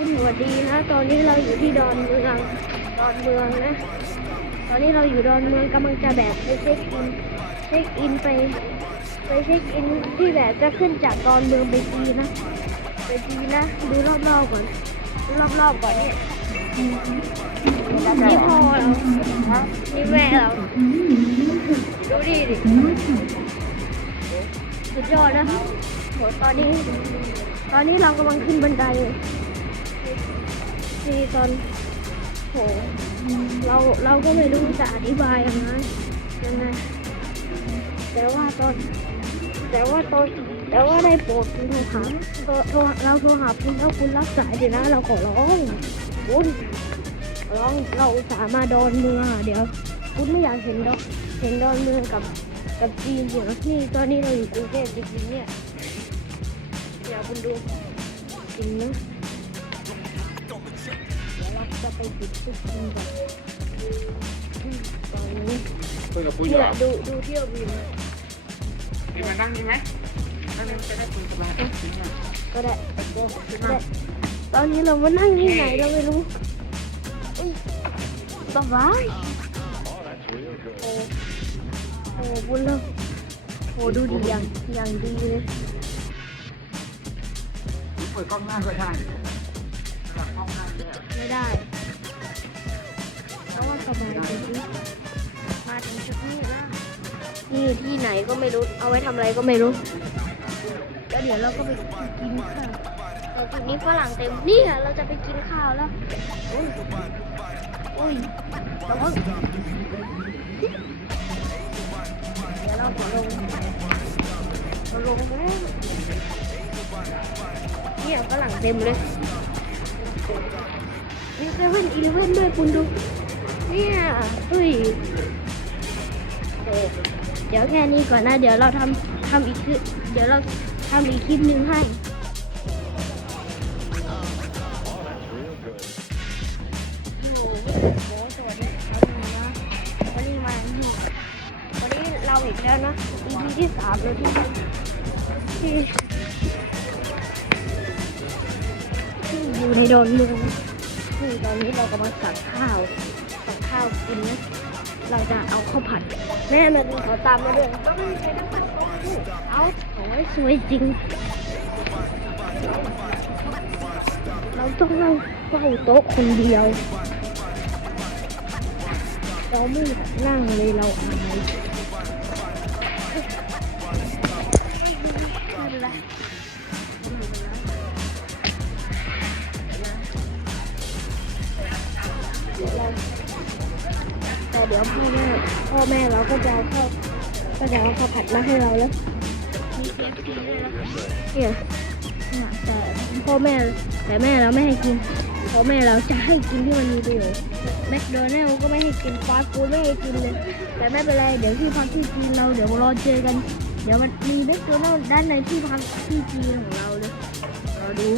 คุณสวัสดีนะ ตอนนี้เราอยู่ที่ดอนเมือง ดอนเมืองนะ ตอนนี้เราอยู่ดอนเมืองกำลังจะแบบไปเช็คอิน เช็คอินไป ไปเช็คอินที่แบบจะขึ้นจากดอนเมืองไปจีนะ ไปจีนะ ดูรอบๆก่อน รอบๆก่อนเนี่ย นี่พ่อเรานี่แม่เรา ดูดิดิสุดยอดนะโหตอนนี้ ตอนนี้เรากำลังขึ้นบันไดีตอนโหเราเราก็ไม่รู้จะอธิบายยังไงยังไงแต่ว่าตอน แต่ว่าตอนแต่ว่าได้โปรดคุณโทรหาโทรเราโทรหาคุณแล้วคุณรับสายเดี๋ยวนะ เราขอร้องคุณร้องเราสาห์มาดอนเมืองเดี๋ยว คุณไม่อยากเห็นดอนเห็นดอนเมืองกับกับจีนเดี๋ยวนี่ตอนนี้เราอยู่กรุงเทพจริงๆเนี่ยเดี๋ยวคุณดูจริงนะ ไปปิดทุกคนก่อนตอนนี้คุยกับปุ้ยนี่เหแหรอละดูดูเที่ยวบินพี่มานั่งดีไหมนั่งนี่จะได้คุยสบายจริงอะก็ได้ไปโก้ขึ้นก็มาได้ตอนนี้เรามานั่งที่ไหนเราไม่รู้อุ้ยสบาย Oh, that's real good. โอ้โอ้บุญเลยโอ้ดูดีอย่างอย่างดีเลยเปิดกล้องหน้าก็ได้กล้องหน้าด้วยไม่ได้ เพราะว่าสบายจริงๆมาถึงจุดนี้แล้วนี่ที่ไหนก็ไม่รู้ เอาไว้ทำอะไรก็ไม่รู้ แล้วเดี๋ยวเราก็ไปกินข้าวเออจุดนี้ฝรั่งเต็มนี่อะเราจะไปกินข้าวแล้วอุ้ยอุ้ยระวังเดี๋ยวเราขอลงเราลงแล้วเนี่ยฝรั่งเต็มเลยมีเซเว่นอีเลเว่นด้วยคุณดู เนี่ยเฮ้ยเดี๋ยวแค่นี้ก่อนนะ เดี๋ยวเราทำทำอีกคลิปเดี๋ยวเราทำอีกคลิปหนึ่งให้ Oh, that's real good. โอ้โหเดี๋ยวสวัสดีครับนนี้มาวันนี้เราอีกแล้วนะ EP ที่สามแล้วที่ที่ที่อยู่ในโดนเมืองนะนี่ตอนนี้เรากำลังสั่งข้าว วกินนะเราจะเอาข้าวผัด แม่มาดูขอตามมาด้วยก็ไม่ใช่น้ำผัดต้มหูเอาโอ้ยสวยจริง เราต้องนั่งเฝ้าโต๊ะคนเดียว เราไม่อยากนั่งเลยเราอายแต่ เดี๋ยวพ่อแม่พ่อแม่เราก็จะเอาข้าวก็จะเอาข้าวผัดมาให้เราแล้วเนี่ยเนี่ยแต่พ่อแม่แต่แม่เราไม่ให้กินพ่อแม่เราจะให้กินที่มันมีประโยชน์แมคโดนัลก็ไม่ให้กินฟาสต์ฟู้ดไม่ให้กินเลยแต่ไม่เป็นไรเดี๋ยวที่พักที่จีนเราเดี๋ยวรอเจอกัน เดี๋ยวมันมีแมคโดนัลด้านในที่พักที่จีนของเราเลยรอดู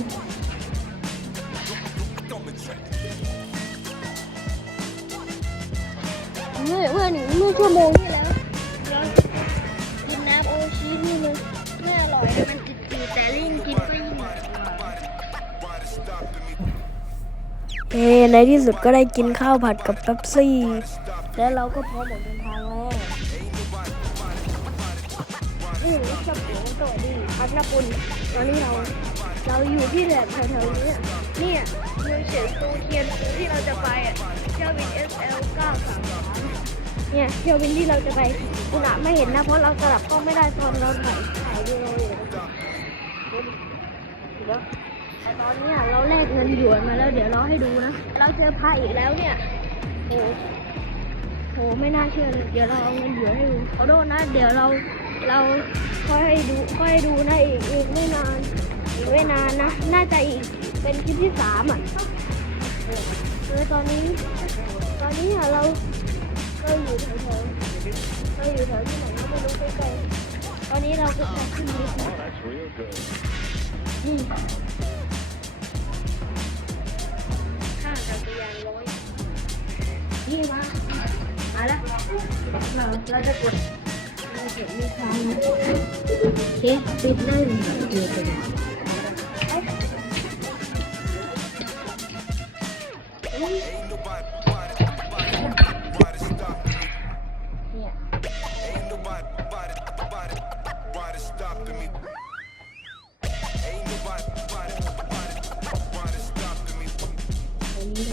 เมื่อเมื่อหนึ่งเมื่อชั่วโมงที่แล้วเรากินน้ำโอชีนี่มันไม่อร่อยมันจืดๆแต่ยิ่งกินก็ยิ่งเอในที่สุดก็ได้กินข้าวผัดกับเป๊ปซี่ แล้วเราก็พร้อมออกเดินทางแล้วนี่ชอบเสียงตัวดีพักนะคุณตอนนี้เรา เราอยู่ที่แบบแถวๆนี้ เนี่ยเมืองเฉียงตูเทียนที่เราจะไปอะเที่ยวบิน SL 933เนี่ยเที่ยวบินที่เราจะไปคุณอะไม่เห็นนะ เพราะเราสลับกล้องไม่ได้ตอนเราถ่ายถ่ายวีดีโออยู่เดี๋ยวตอนเนี้ยเราแลกเงินหยวนมาแล้วเดี๋ยวเราให้ดูนะ เราเจอพระอีกแล้วเนี่ยโอ้โหไม่น่าเชื่อเลยเดี๋ยวเราเอาเงินหยวนให้ดูขอโทษนะ เดี๋ยวเราเราค่อยให้ดูค่อยดูนะอีกอีกไม่นานอีกไม่นานนะ น่าจะอีก เป็นคลิปที่สามอะคือตอนนี้ ตอนนี้อะเราเราอยู่แถวๆเราอยู่แถวที่ไหนก็ไม่รู้ใกล้ๆตอนนี้เราก็จะขึ้นลิฟต์นี่ข้าจักรยานร้อยนี่มามาแล้วเราเราจะกดเราจะมีทางโอเคปิดเลยเดี๋ยวไป มา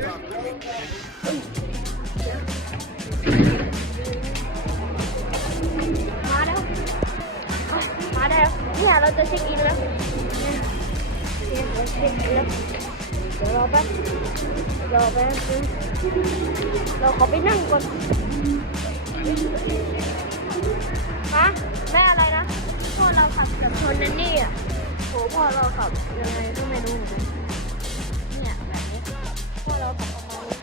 แล้ว มาแล้วอะมาแล้วเนี่ยเราจะเช็คอินแล้วเนี่ยเราเช็คอินแล้วเดี๋ยวรอแป๊บรอแป๊บนึงเราขอไปนั่งก่อนฮะแม่อะไรนะพ่อเราขับแบบชนนั่นนี่อะ โหพ่อเราขับยังไงก็ไม่รู้เหมือนกันเนี่ยแบบนี้พ่อเราขับออกมาเลย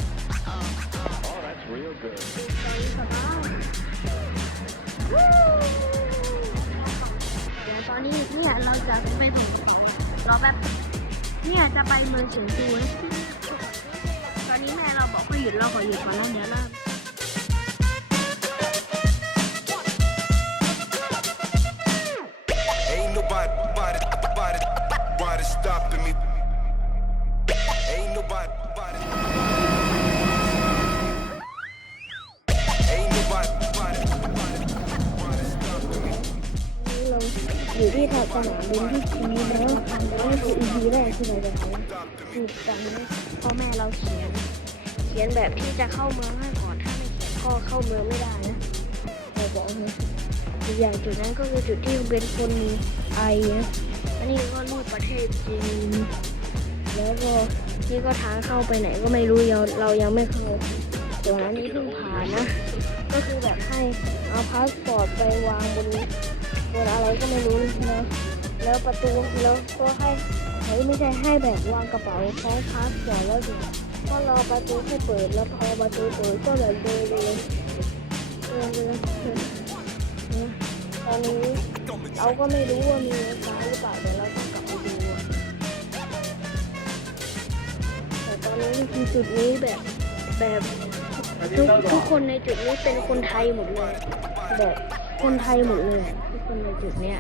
Oh, that's real good. ใจสบายวู้เดี๋ยวตอนนี้เนี่ยเราจะไปส่งรอแป๊บเนี่ยจะไปเมืองเฉิงตูนะตอนนี้แม่เราบอกให้หยุดเราขอหยุดก่อนแล้วเดี๋ยวเรา nobody, body. Ain't nobody, body, body, body stopping me. นี่เราอยู่ที่สนามบินที่จีนแล้วแล้วนี่คืออีพีแรกที่เราจะทำคือตอนนี้พ่อแม่เราเขียน เขียนแบบที่จะเข้าเมืองให้ก่อนถ้าไม่เขียนก็เข้าเมืองไม่ได้นะเราบอกนะอีกอย่างจุดนั้นก็คือจุดที่เป็นคนมีไอนะอันนี้ก็รูปประเทศจีนแล้วก็ นี่ก็ทางเข้าไปไหนก็ไม่รู้เราเรายังไม่เข้าเดี๋ยวนั้นนี้เพิ่งผ่านนะ ก็คือแบบให้เอาพาสปอร์ตไปวางบนบนอะไรก็ไม่รู้นะแล้วประตูแล้วก็ให้เฮ้ยไม่ใช่ให้แบบวางกระเป๋าพร้อมพาสปอร์ตแล้วถึงก็รอประตูให้เปิดแล้วพอประตูเปิดก็แบบเดินเลยเดินเลยตอนนี้เราก็ไม่รู้ว่ามีไฟฟ้าหรือเปล่าเดี๋ยวเรา อนนี้คือจุดนี้แบบแบบทุกทุกคนในจุดนี้เป็นคนไทยหมดเลยแบบคนไทยหมดเลยทุกคนในจุดเนี้ย